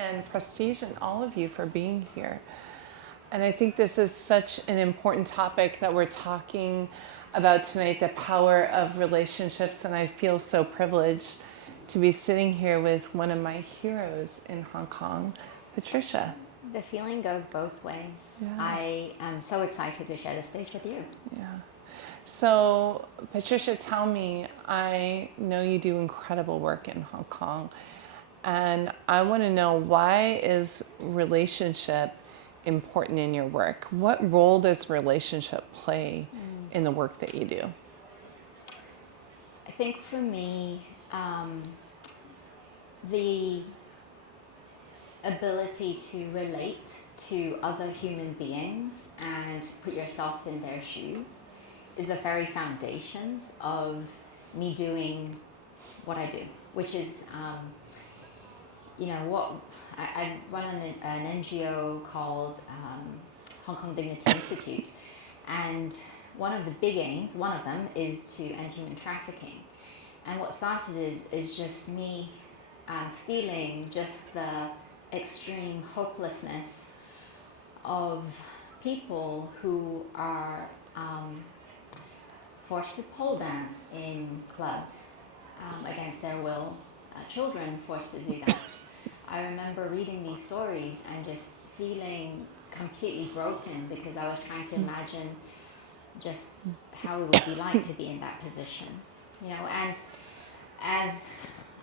and Prestige and all of you for being here. And I think this is such an important topic that we're talking about tonight, the power of relationships. And I feel so privileged to be sitting here with one of my heroes in Hong Kong, Patricia. The feeling goes both ways. Yeah. I am so excited to share the stage with you. Yeah. So, Patricia, tell me, I know you do incredible work in Hong Kong, and I want to know, why is relationship important in your work? What role does relationship play in the work that you do? I think for me, the ability to relate to other human beings and put yourself in their shoes is the very foundations of me doing what I do, which is, I run an NGO called Hong Kong Dignity Institute, and one of the big aims, one of them, is to end human trafficking. And what started is just me feeling just the extreme hopelessness of people who are forced to pole dance in clubs against their will, children forced to do that. I remember reading these stories and just feeling completely broken, because I was trying to imagine just how it would be like to be in that position, and as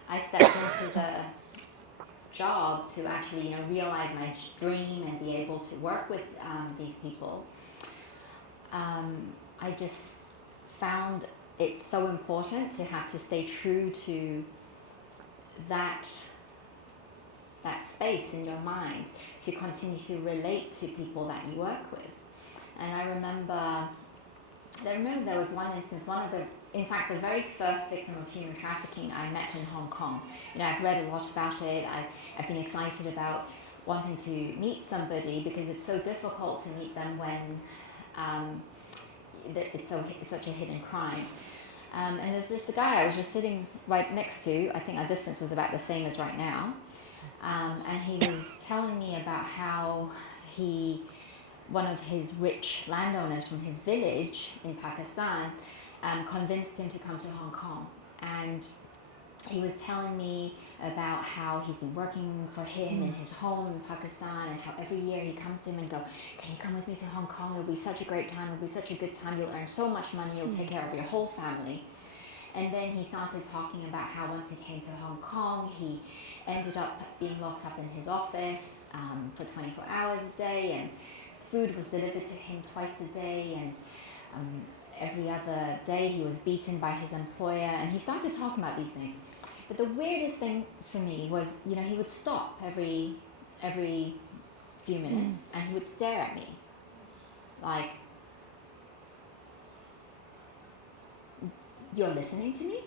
I stepped into the job to actually realize my dream and be able to work with these people, I just found it so important to have to stay true to that space in your mind, to continue to relate to people that you work with. And I remember there was one instance, in fact, the very first victim of human trafficking I met in Hong Kong. I've read a lot about it. I've been excited about wanting to meet somebody, because it's so difficult to meet them when it's such a hidden crime. And there's just a guy I was just sitting right next to. I think our distance was about the same as right now. And he was telling me about how one of his rich landowners from his village in Pakistan convinced him to come to Hong Kong. And he was telling me about how he's been working for him in his home in Pakistan, and how every year he comes to him and go, "Can you come with me to Hong Kong? It'll be such a great time. It'll be such a good time. You'll earn so much money. You'll take care of your whole family." And then he started talking about how once he came to Hong Kong, he ended up being locked up in his office for 24 hours a day, and food was delivered to him twice a day, and every other day he was beaten by his employer. And he started talking about these things. But the weirdest thing for me was, he would stop every few minutes and he would stare at me like, "You're listening to me?"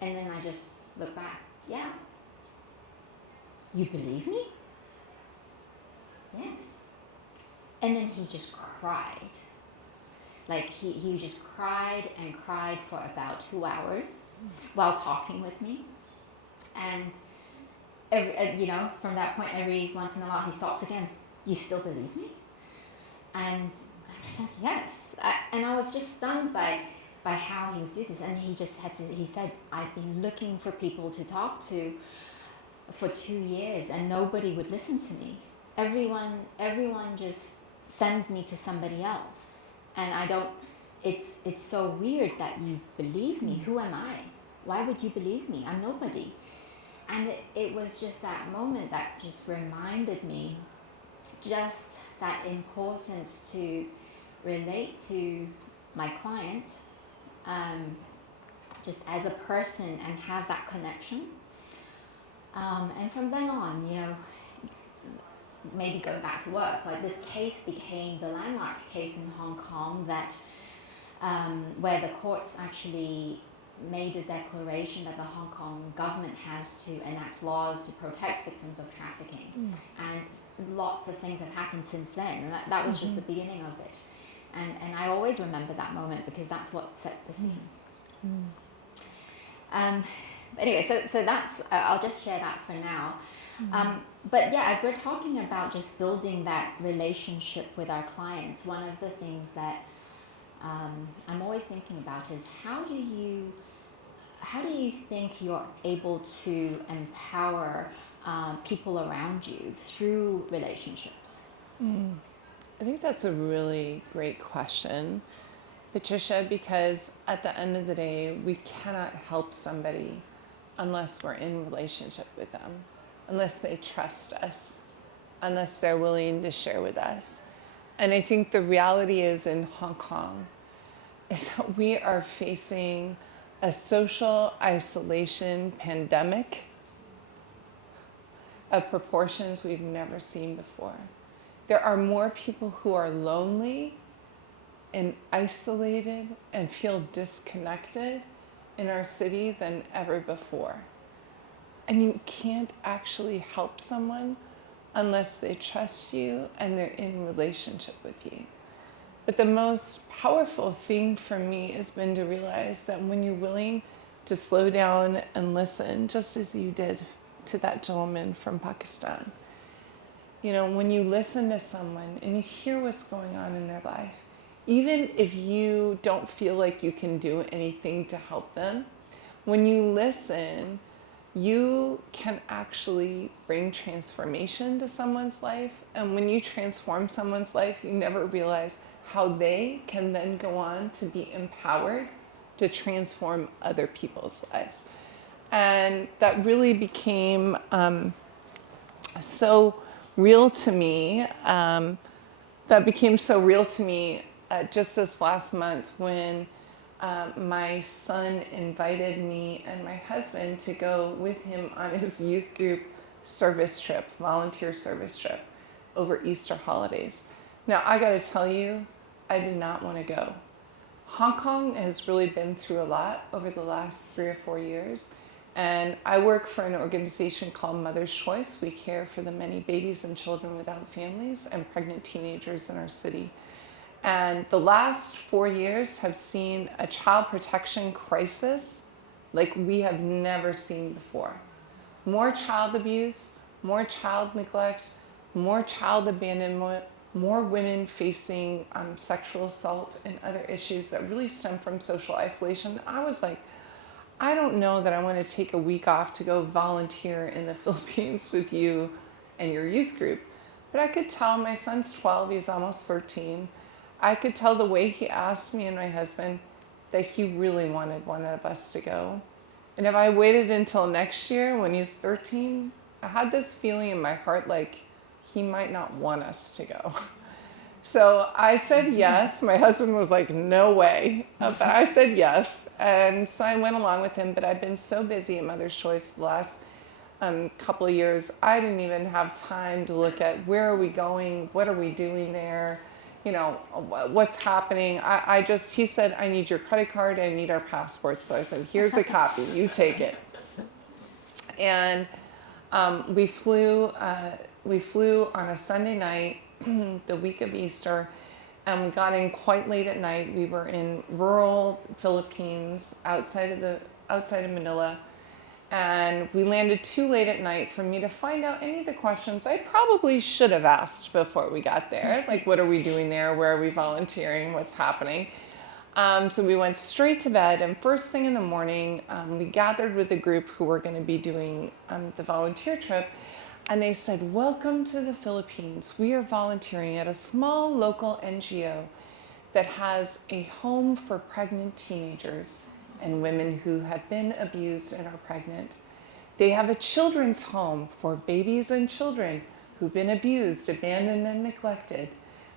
And then I just look back, "Yeah." "You believe me?" "Yes." And then he just cried. Like he just cried and cried for about 2 hours while talking with me. And from that point, every once in a while he stops again. "You still believe me?" And I'm just like, "Yes." And I was just stunned by how he was doing this. And he said, "I've been looking for people to talk to for 2 years, and nobody would listen to me. Everyone just sends me to somebody else. And I don't, it's so weird that you believe me. Who am I? Why would you believe me? I'm nobody." And it was just that moment that just reminded me just that importance to relate to my client just as a person and have that connection. And from then on, maybe going back to work, like this case became the landmark case in Hong Kong that where the courts actually made a declaration that the Hong Kong government has to enact laws to protect victims of trafficking. And lots of things have happened since then, and that was just the beginning of it. And I always remember that moment, because that's what set the scene. Anyway, so that's, I'll just share that for now. But yeah, as we're talking about just building that relationship with our clients, one of the things that I'm always thinking about is how do you think you're able to empower people around you through relationships? I think that's a really great question, Patricia, because at the end of the day, we cannot help somebody unless we're in relationship with them, unless they trust us, unless they're willing to share with us. And I think the reality is in Hong Kong is that we are facing a social isolation pandemic of proportions we've never seen before. There are more people who are lonely and isolated and feel disconnected in our city than ever before. And you can't actually help someone unless they trust you and they're in relationship with you. But the most powerful thing for me has been to realize that when you're willing to slow down and listen, just as you did to that gentleman from Pakistan, you know, when you listen to someone and you hear what's going on in their life, even if you don't feel like you can do anything to help them, when you listen, you can actually bring transformation to someone's life. And when you transform someone's life, you never realize how they can then go on to be empowered to transform other people's lives. And that really became so real to me. Just this last month when my son invited me and my husband to go with him on his youth group service trip, volunteer service trip over Easter holidays. Now, I gotta tell you, I did not want to go. Hong Kong has really been through a lot over the last 3 or 4 years. And I work for an organization called Mother's Choice. We care for the many babies and children without families and pregnant teenagers in our city. And the last 4 years have seen a child protection crisis like we have never seen before. More child abuse, more child neglect, more child abandonment, more women facing sexual assault and other issues that really stem from social isolation. I was like, I don't know that I want to take a week off to go volunteer in the Philippines with you and your youth group. But I could tell my son's 12, he's almost 13. I could tell the way he asked me and my husband that he really wanted one of us to go. And if I waited until next year when he's 13, I had this feeling in my heart like he might not want us to go. So I said yes. My husband was like, no way. But I said yes. And so I went along with him. But I've been so busy at Mother's Choice the last couple of years, I didn't even have time to look at where are we going? What are we doing there? You know, what's happening? He said, I need your credit card. I need our passports. So I said, here's a copy. You take it. And we flew on a Sunday night, the week of Easter, and we got in quite late at night. We were in rural Philippines, outside of Manila, and we landed too late at night for me to find out any of the questions I probably should have asked before we got there. Like, what are we doing there? Where are we volunteering? What's happening? So we went straight to bed, and first thing in the morning, we gathered with the group who were going to be doing the volunteer trip. And they said, welcome to the Philippines. We are volunteering at a small local NGO that has a home for pregnant teenagers and women who have been abused and are pregnant. They have a children's home for babies and children who've been abused, abandoned, and neglected.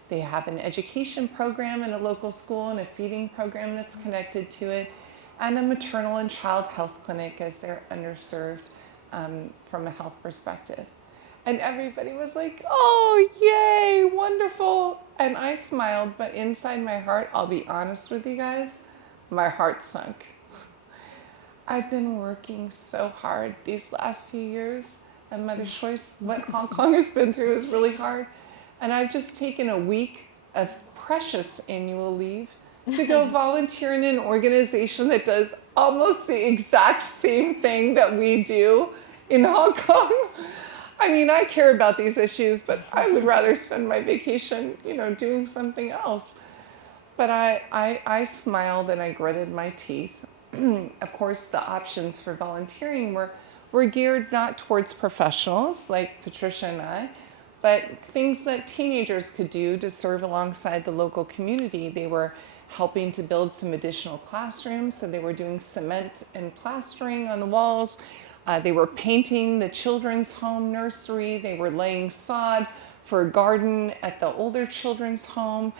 They have an education program in a local school and a feeding program that's connected to it, and a maternal and child health clinic as they're underserved from a health perspective. And everybody was like, oh, yay, wonderful. And I smiled, but inside my heart, I'll be honest with you guys, my heart sunk. I've been working so hard these last few years, and Mother's Choice, what Hong Kong has been through is really hard. And I've just taken a week of precious annual leave to go volunteer in an organization that does almost the exact same thing that we do in Hong Kong. I mean, I care about these issues, but I would rather spend my vacation, doing something else. But I smiled and I gritted my teeth. Of course, the options for volunteering were geared not towards professionals like Patricia and I, but things that teenagers could do to serve alongside the local community. They were helping to build some additional classrooms, so they were doing cement and plastering on the walls. They were painting the children's home nursery. They were laying sod for a garden at the older children's home.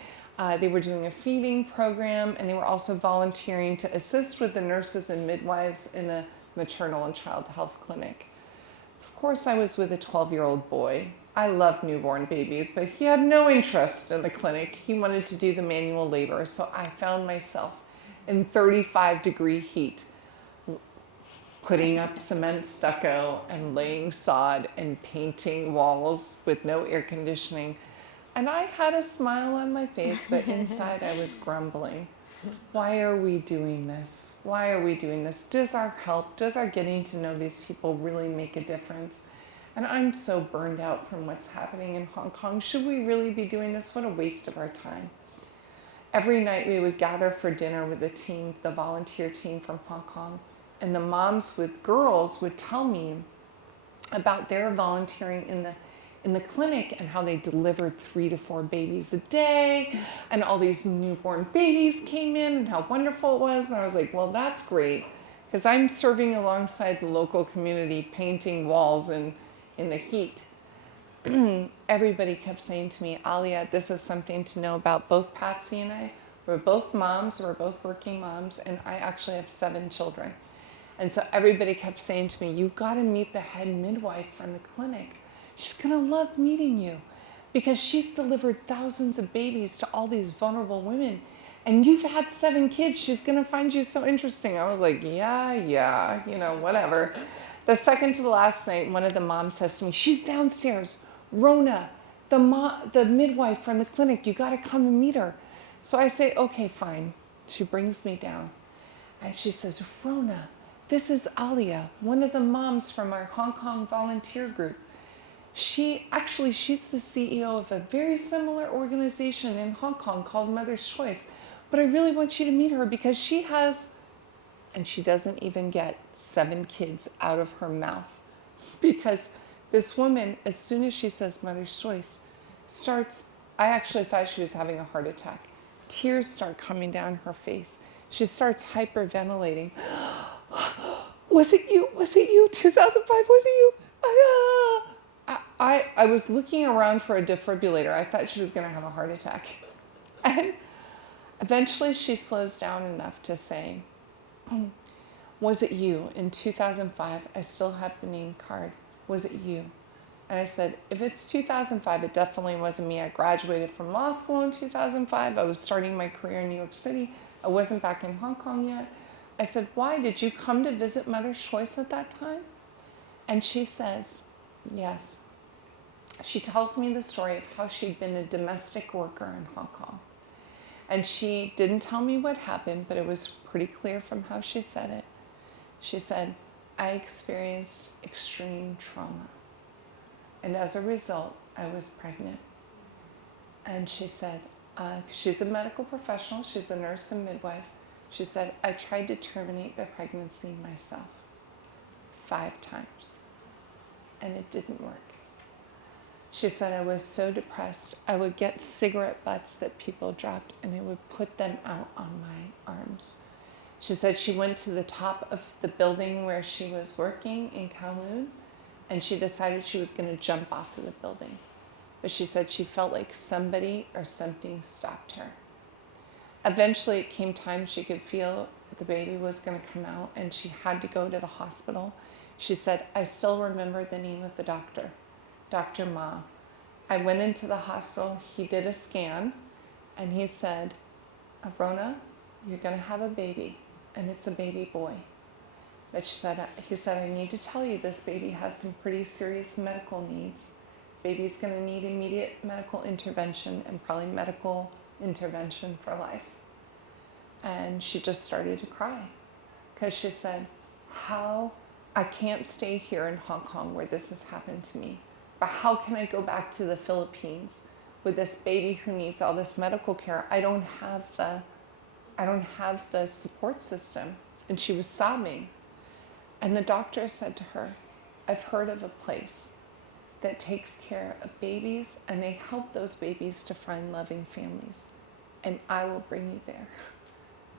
They were doing a feeding program, and they were also volunteering to assist with the nurses and midwives in a maternal and child health clinic. Of course, I was with a 12-year-old boy. I love newborn babies, but he had no interest in the clinic. He wanted to do the manual labor, so I found myself in 35-degree heat, putting up cement stucco and laying sod and painting walls with no air conditioning. And I had a smile on my face, but inside I was grumbling. Why are we doing this? Why are we doing this? Does our help, does our getting to know these people really make a difference? And I'm so burned out from what's happening in Hong Kong. Should we really be doing this? What a waste of our time. Every night we would gather for dinner with the team, the volunteer team from Hong Kong, and the moms with girls would tell me about their volunteering in the clinic and how they delivered 3 to 4 babies a day, and all these newborn babies came in and how wonderful it was. And I was like, well, that's great, because I'm serving alongside the local community, painting walls in the heat. Everybody kept saying to me, Alia, this is something to know about. Both Patsy and I, we're both moms, we're both working moms, and I actually have 7 children. And so everybody kept saying to me, you've got to meet the head midwife from the clinic. She's gonna love meeting you, because she's delivered thousands of babies to all these vulnerable women, and you've had 7 kids. She's gonna find you so interesting. I was like, yeah, whatever. The second to the last night, one of the moms says to me, she's downstairs. Rona, the midwife from the clinic, you gotta come and meet her. So I say, okay, fine. She brings me down, and she says, Rona, this is Alia, one of the moms from our Hong Kong volunteer group. She's the CEO of a very similar organization in Hong Kong called Mother's Choice. But I really want you to meet her, because she has, and she doesn't even get 7 kids out of her mouth. Because this woman, as soon as she says Mother's Choice, I actually thought she was having a heart attack. Tears start coming down her face. She starts hyperventilating. Was it you? 2005, was it you? I was looking around for a defibrillator. I thought she was going to have a heart attack. And eventually she slows down enough to say, was it you in 2005? I still have the name card. Was it you? And I said, if it's 2005, it definitely wasn't me. I graduated from law school in 2005. I was starting my career in New York City. I wasn't back in Hong Kong yet. I said, why? Did you come to visit Mother's Choice at that time? And she says, yes. She tells me the story of how she'd been a domestic worker in Hong Kong. And she didn't tell me what happened, but it was pretty clear from how she said it. She said, I experienced extreme trauma. And as a result, I was pregnant. And she said, she's a medical professional. She's a nurse and midwife. She said, I tried to terminate the pregnancy myself 5 times, and it didn't work. She said, I was so depressed, I would get cigarette butts that people dropped, and I would put them out on my arms. She said she went to the top of the building where she was working in Kowloon, and she decided she was going to jump off of the building. But she said she felt like somebody or something stopped her. Eventually it came time she could feel the baby was going to come out, and she had to go to the hospital. She said, I still remember the name of the doctor, Dr. Ma. I went into the hospital, he did a scan, and he said, Rona, you're going to have a baby, and it's a baby boy. But he said, I need to tell you, this baby has some pretty serious medical needs. Baby's going to need immediate medical intervention, and probably medical intervention for life. And she just started to cry, because she said, I can't stay here in Hong Kong where this has happened to me. But how can I go back to the Philippines with this baby who needs all this medical care? I don't have the support system. And she was sobbing. And the doctor said to her, I've heard of a place that takes care of babies and they help those babies to find loving families. And I will bring you there.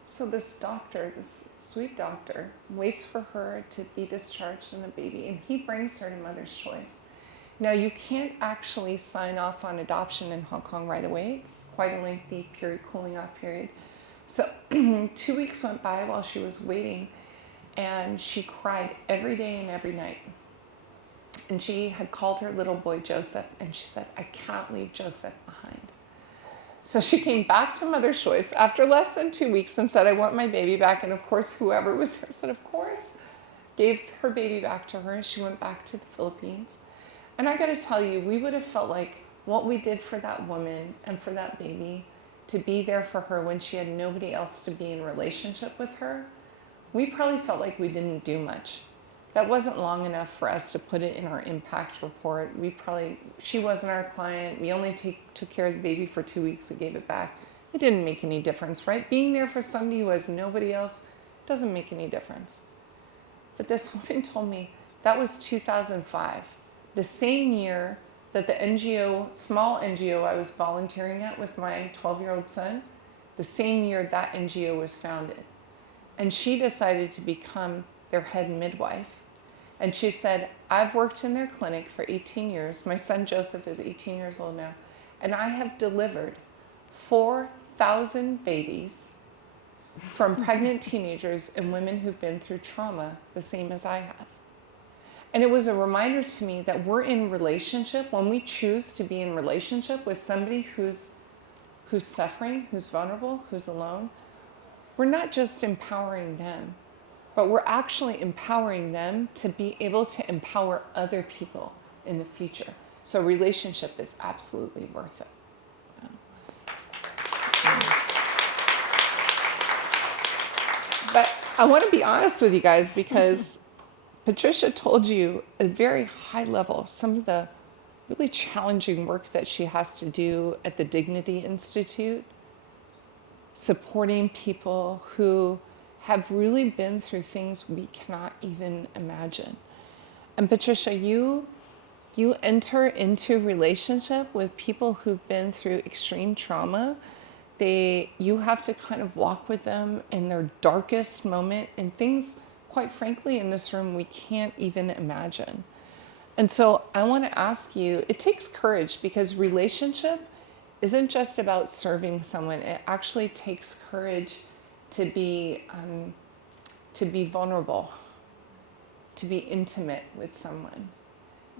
So this doctor, this sweet doctor, waits for her to be discharged and the baby, and he brings her to Mother's Choice. Now, you can't actually sign off on adoption in Hong Kong right away. It's quite a lengthy period, cooling off period. So 2 weeks went by while she was waiting, and she cried every day and every night. And she had called her little boy Joseph, and she said, I can't leave Joseph behind. So she came back to Mother's Choice after less than 2 weeks and said, I want my baby back. And of course, whoever was there said, of course, gave her baby back to her. And she went back to the Philippines. And I got to tell you, we would have felt like what we did for that woman and for that baby, to be there for her when she had nobody else to be in relationship with her, we probably felt like we didn't do much. That wasn't long enough for us to put it in our impact report. She wasn't our client. We only took care of the baby for 2 weeks. We gave it back. It didn't make any difference, right? Being there for somebody who has nobody else doesn't make any difference. But this woman told me that was 2005, the same year that the NGO, small NGO I was volunteering at with my 12-year-old son, the same year that NGO was founded. And she decided to become their head midwife. And she said, I've worked in their clinic for 18 years. My son Joseph is 18 years old now. And I have delivered 4,000 babies from pregnant teenagers and women who've been through trauma, the same as I have. And it was a reminder to me that we're in relationship, when we choose to be in relationship with somebody who's suffering, who's vulnerable, who's alone, we're not just empowering them, but we're actually empowering them to be able to empower other people in the future. So relationship is absolutely worth it. But I want to be honest with you guys, because Patricia told you at a very high level some of the really challenging work that she has to do at the Dignity Institute, supporting people who have really been through things we cannot even imagine. And Patricia, you enter into relationship with people who've been through extreme trauma. You have to kind of walk with them in their darkest moment, and things, quite frankly, in this room we can't even imagine. And so I want to ask you, it takes courage, because relationship isn't just about serving someone. It actually takes courage to be vulnerable, to be intimate with someone.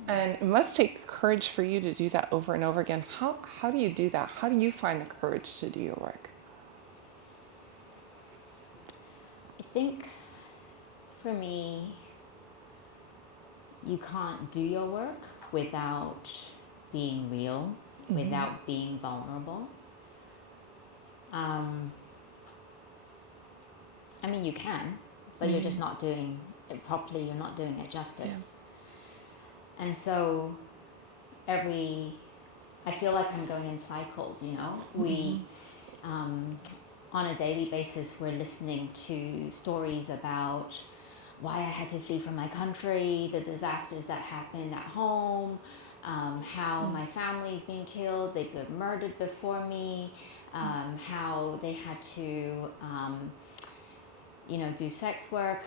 And it must take courage for you to do that over and over again. How do you do that? How do you find the courage to do your work? I think for me, you can't do your work without being real, without being vulnerable. I mean, you can, but you're just not doing it properly. You're not doing it justice. Yeah. And so I feel like I'm going in cycles, you know. We, on a daily basis, we're listening to stories about why I had to flee from my country, the disasters that happened at home, how my family's been killed, they've been murdered before me, how they had to, do sex work,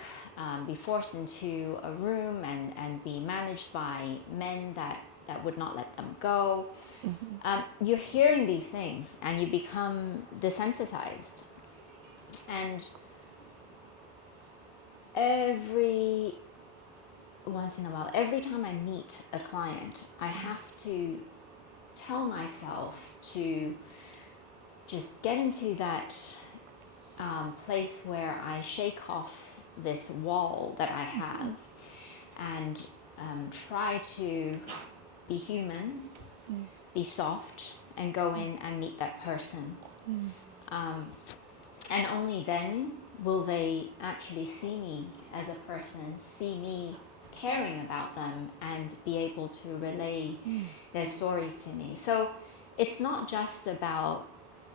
be forced into a room and be managed by men that would not let them go. You're hearing these things and you become desensitized. And every once in a while, every time I meet a client, I have to tell myself to just get into that place where I shake off this wall that I have and try to be human, be soft, and go in and meet that person. And only then will they actually see me as a person, see me caring about them and be able to relay their stories to me. So it's not just about,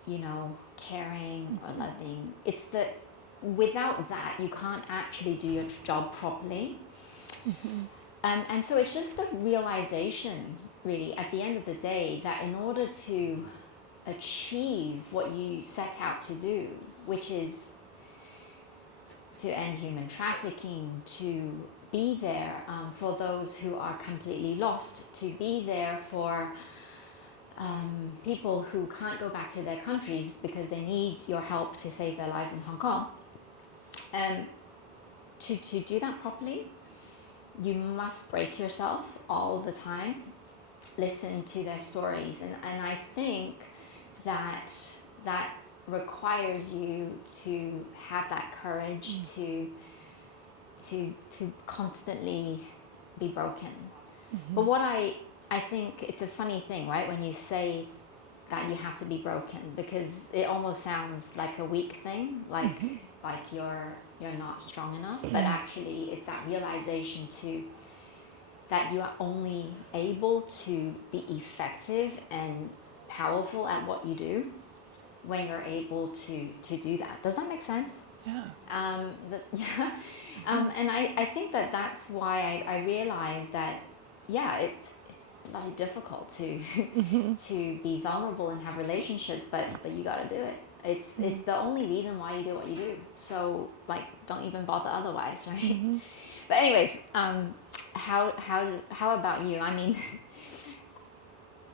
you know, caring or loving. It's that without that, you can't actually do your job properly. And so it's just the realization, really, at the end of the day, that in order to achieve what you set out to do, which is to end human trafficking, to be there for those who are completely lost, to be there for people who can't go back to their countries because they need your help to save their lives in Hong Kong. To do that properly, you must break yourself all the time, listen to their stories. And I think that requires you to have that courage to constantly be broken. But what I think it's a funny thing, right, when you say that you have to be broken, because it almost sounds like a weak thing, like you're not strong enough. But actually it's that realization that you are only able to be effective and powerful at what you do when you're able to do that. Does that make sense? Yeah. And I think that's why I realized that, yeah, it's bloody difficult to to be vulnerable and have relationships, but you got to do it. It's the only reason why you do what you do. So like, don't even bother otherwise, right? But anyways, how about you? I mean,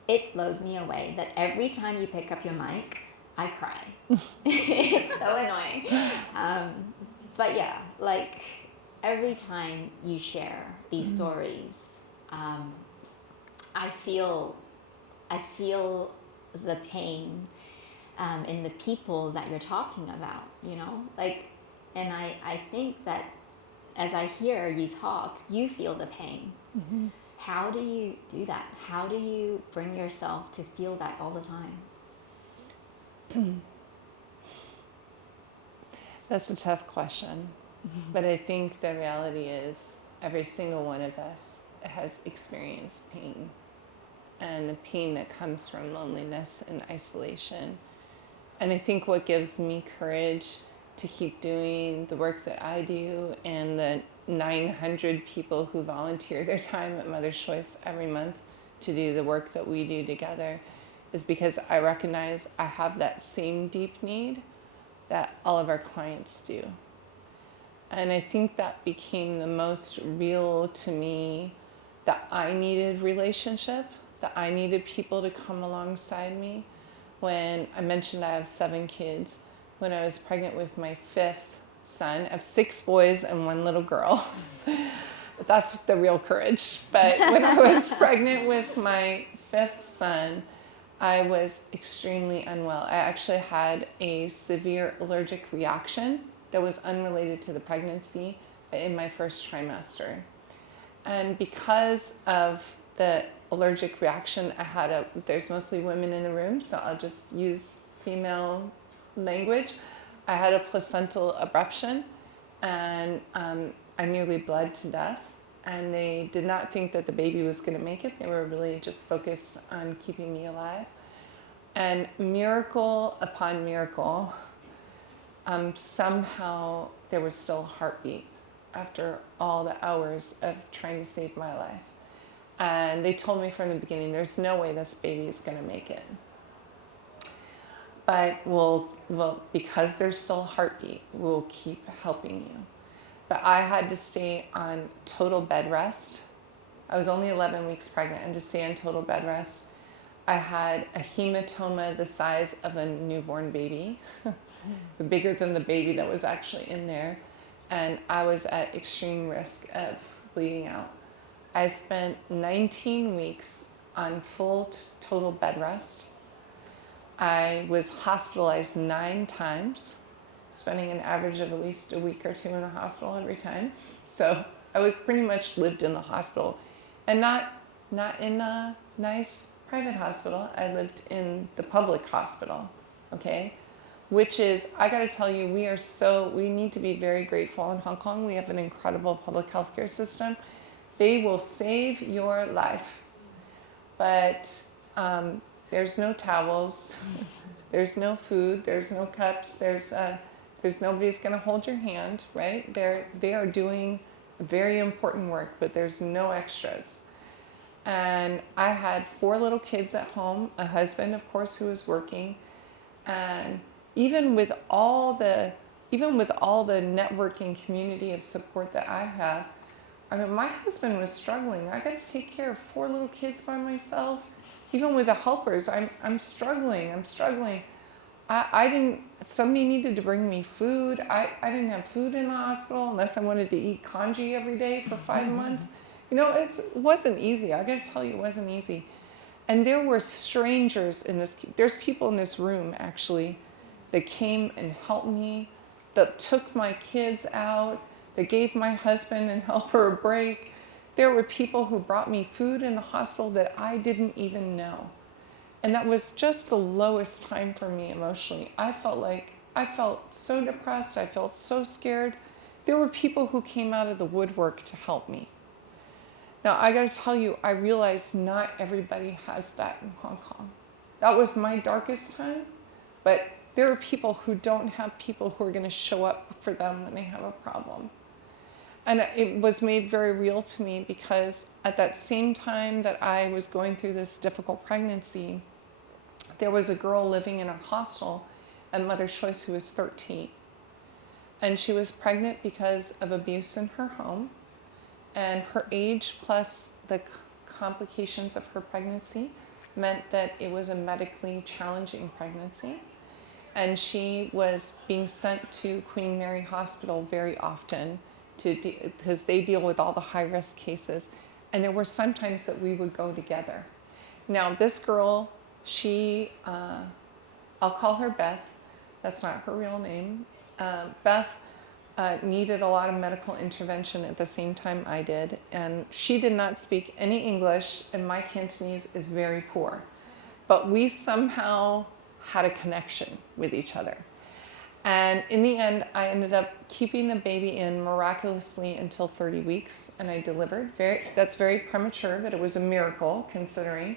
it blows me away that every time you pick up your mic, I cry. It's so annoying. But yeah, like every time you share these stories, I feel the pain in the people that you're talking about, you know, like, and I think that as I hear you talk, you feel the pain. How do you do that? How do you bring yourself to feel that all the time? That's a tough question, but I think the reality is every single one of us has experienced pain, and the pain that comes from loneliness and isolation. And I think what gives me courage to keep doing the work that I do, and the 900 people who volunteer their time at Mother's Choice every month to do the work that we do together, is because I recognize I have that same deep need that all of our clients do. And I think that became the most real to me, that I needed relationship, that I needed people to come alongside me. When I mentioned I have 7 kids, when I was pregnant with my 5th son, I have 6 boys and 1 little girl. That's the real courage. But when I was pregnant with my 5th son, I was extremely unwell. I actually had a severe allergic reaction that was unrelated to the pregnancy in my first trimester. And because of the allergic reaction, there's mostly women in the room, so I'll just use female language. I had a placental abruption, and I nearly bled to death. And they did not think that the baby was going to make it. They were really just focused on keeping me alive. And miracle upon miracle, somehow there was still a heartbeat after all the hours of trying to save my life. And they told me from the beginning, there's no way this baby is going to make it. But because there's still a heartbeat, we'll keep helping you. But I had to stay on total bed rest. I was only 11 weeks pregnant, and to stay on total bed rest, I had a hematoma the size of a newborn baby, bigger than the baby that was actually in there. And I was at extreme risk of bleeding out. I spent 19 weeks on full total bed rest. I was hospitalized 9 times, spending an average of at least a week or 2 in the hospital every time. So I was pretty much lived in the hospital, and not in a nice private hospital. I lived in the public hospital, okay? Which is, I gotta tell you, we need to be very grateful in Hong Kong. We have an incredible public healthcare system. They will save your life. But there's no towels, there's no food, there's no cups, there's nobody's going to hold your hand, right? They are doing very important work, but there's no extras. And I had 4 little kids at home, a husband, of course, who was working, and even with all the networking community of support that I have, I mean, my husband was struggling. I got to take care of 4 little kids by myself. Even with the helpers, I'm struggling. Somebody needed to bring me food. I didn't have food in the hospital unless I wanted to eat congee every day for 5 months. You know, it wasn't easy. I got to tell you, it wasn't easy. And there were strangers in this, there's people in this room actually that came and helped me, that took my kids out, that gave my husband and helper a break. There were people who brought me food in the hospital that I didn't even know. And that was just the lowest time for me emotionally. I felt so depressed. I felt so scared. There were people who came out of the woodwork to help me. Now, I got to tell you, I realized not everybody has that in Hong Kong. That was my darkest time, but there are people who don't have people who are going to show up for them when they have a problem. And it was made very real to me because at that same time that I was going through this difficult pregnancy, there was a girl living in a hostel at Mother's Choice who was 13. And she was pregnant because of abuse in her home. And her age plus the complications of her pregnancy meant that it was a medically challenging pregnancy. And she was being sent to Queen Mary Hospital very often because they deal with all the high-risk cases. And there were some times that we would go together. Now, this girl, I'll call her Beth. That's not her real name. Beth needed a lot of medical intervention at the same time I did. And she did not speak any English, and my Cantonese is very poor. But we somehow had a connection with each other. And in the end, I ended up keeping the baby in miraculously until 30 weeks, and I delivered. That's very premature, but it was a miracle considering.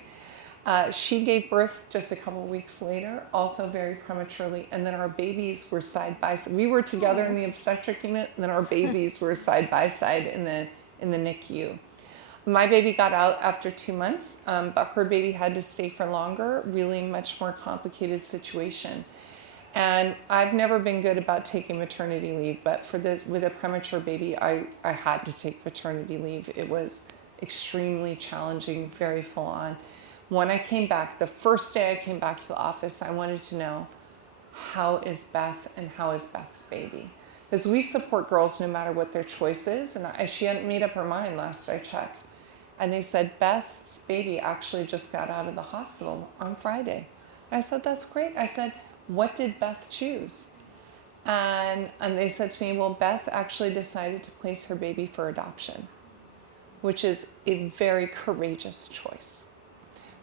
She gave birth just a couple weeks later, also very prematurely, and then our babies were side by side. We were together in the obstetric unit, and then our babies were side by side in the NICU. My baby got out after 2 months, but her baby had to stay for longer, really much more complicated situation. And I've never been good about taking maternity leave, but with a premature baby, I had to take paternity leave. It was extremely challenging, very full on. When I came back, the first day I came back to the office, I wanted to know, how is Beth and how is Beth's baby? Because we support girls no matter what their choice is, and she hadn't made up her mind last I checked. And they said, Beth's baby actually just got out of the hospital on Friday. And I said, that's great. I said, what did Beth choose? And they said to me, well, Beth actually decided to place her baby for adoption, which is a very courageous choice.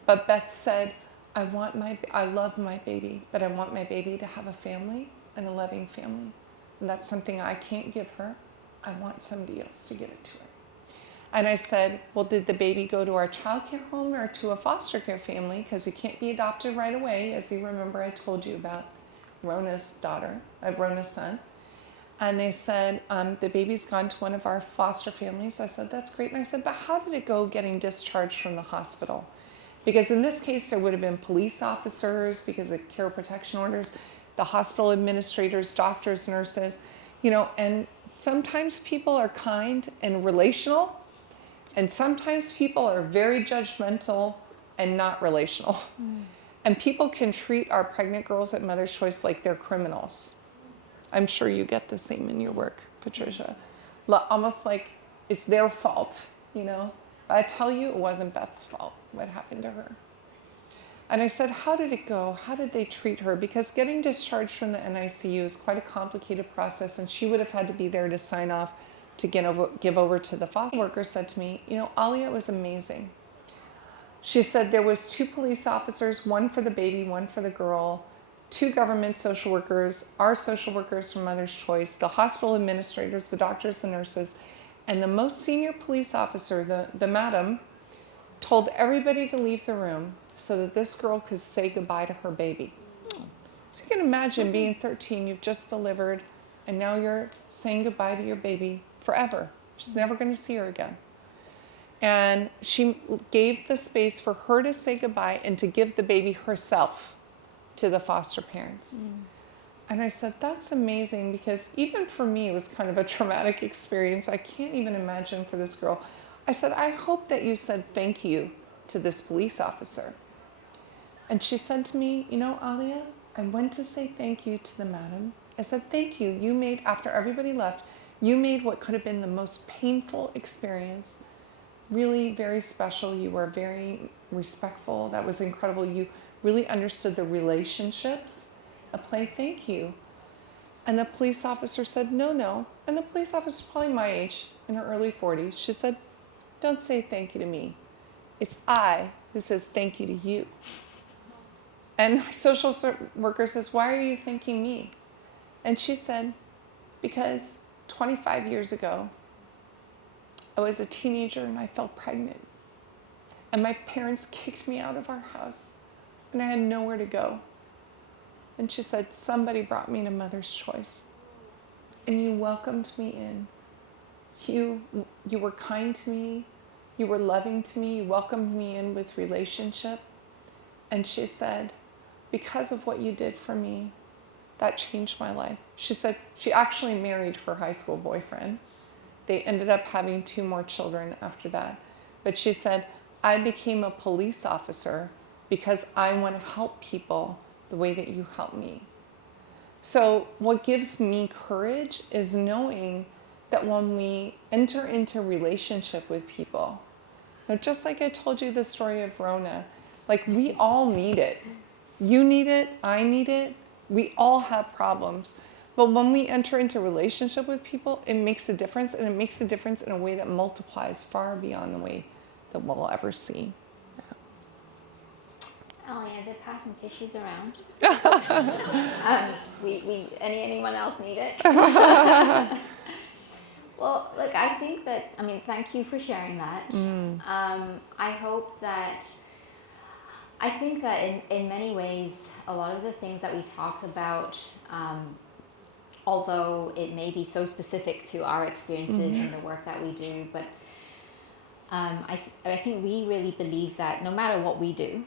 But Beth said, I love my baby, but I want my baby to have a family and a loving family. And that's something I can't give her. I want somebody else to give it to her. And I said, well, did the baby go to our child care home or to a foster care family? Because it can't be adopted right away. As you remember, I told you about Rona's son. And they said, the baby's gone to one of our foster families. I said, that's great. And I said, but how did it go getting discharged from the hospital? Because in this case, there would have been police officers because of care protection orders, the hospital administrators, doctors, nurses, and sometimes people are kind and relational, and sometimes people are very judgmental and not relational. And people can treat our pregnant girls at Mother's Choice like they're criminals. I'm sure you get the same in your work, Patricia. Almost like it's their fault, But I tell you, it wasn't Beth's fault what happened to her. And I said, how did it go? How did they treat her? Because getting discharged from the NICU is quite a complicated process, and she would have had to be there to sign off to give over to the foster worker. Said to me, Alia was amazing. She said there was 2 police officers, one for the baby, one for the girl, 2 government social workers, our social workers from Mother's Choice, the hospital administrators, the doctors, the nurses, And the most senior police officer, the madam, told everybody to leave the room so that this girl could say goodbye to her baby. So you can imagine being 13, you've just delivered, and now you're saying goodbye to your baby forever. She's never going to see her again. And she gave the space for her to say goodbye and to give the baby herself to the foster parents. And I said, that's amazing, because even for me, it was kind of a traumatic experience. I can't even imagine for this girl. I said, I hope that you said thank you to this police officer. And she said to me, you know, Alia, I went to say thank you to the madam. I said, thank you. You made, after everybody left, you made what could have been the most painful experience really very special. You were very respectful. That was incredible. You really understood the relationships. Thank you. And the police officer said, no. And the police officer, probably my age, in her early 40s, she said, don't say thank you to me. It's I who says thank you to you. And my social worker says, why are you thanking me? And she said, because 25 years ago, I was a teenager and I fell pregnant. And my parents kicked me out of our house and I had nowhere to go. And she said, somebody brought me to Mother's Choice and you welcomed me in. You were kind to me. You were loving to me. You welcomed me in with relationship. And she said, because of what you did for me, that changed my life. She said she actually married her high school boyfriend. They ended up having 2 more children after that. But she said, I became a police officer because I want to help people the way that you help me. So what gives me courage is knowing that when we enter into relationship with people, now just like I told you the story of Rona, like we all need it. You need it, I need it, we all have problems. But when we enter into relationship with people, it makes a difference, and it makes a difference in a way that multiplies far beyond the way that we'll ever see. Alia, they're passing tissues around. Anyone else need it? Well, look, I think that, thank you for sharing that. I think that in many ways, a lot of the things that we talked about, although it may be so specific to our experiences and the work that we do, but I think we really believe that no matter what we do,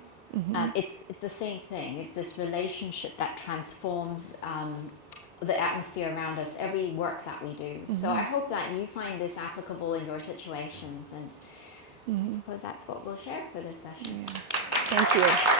it's the same thing. It's this relationship that transforms the atmosphere around us, every work that we do. So I hope that you find this applicable in your situations, and I suppose that's what we'll share for this session. Thank you.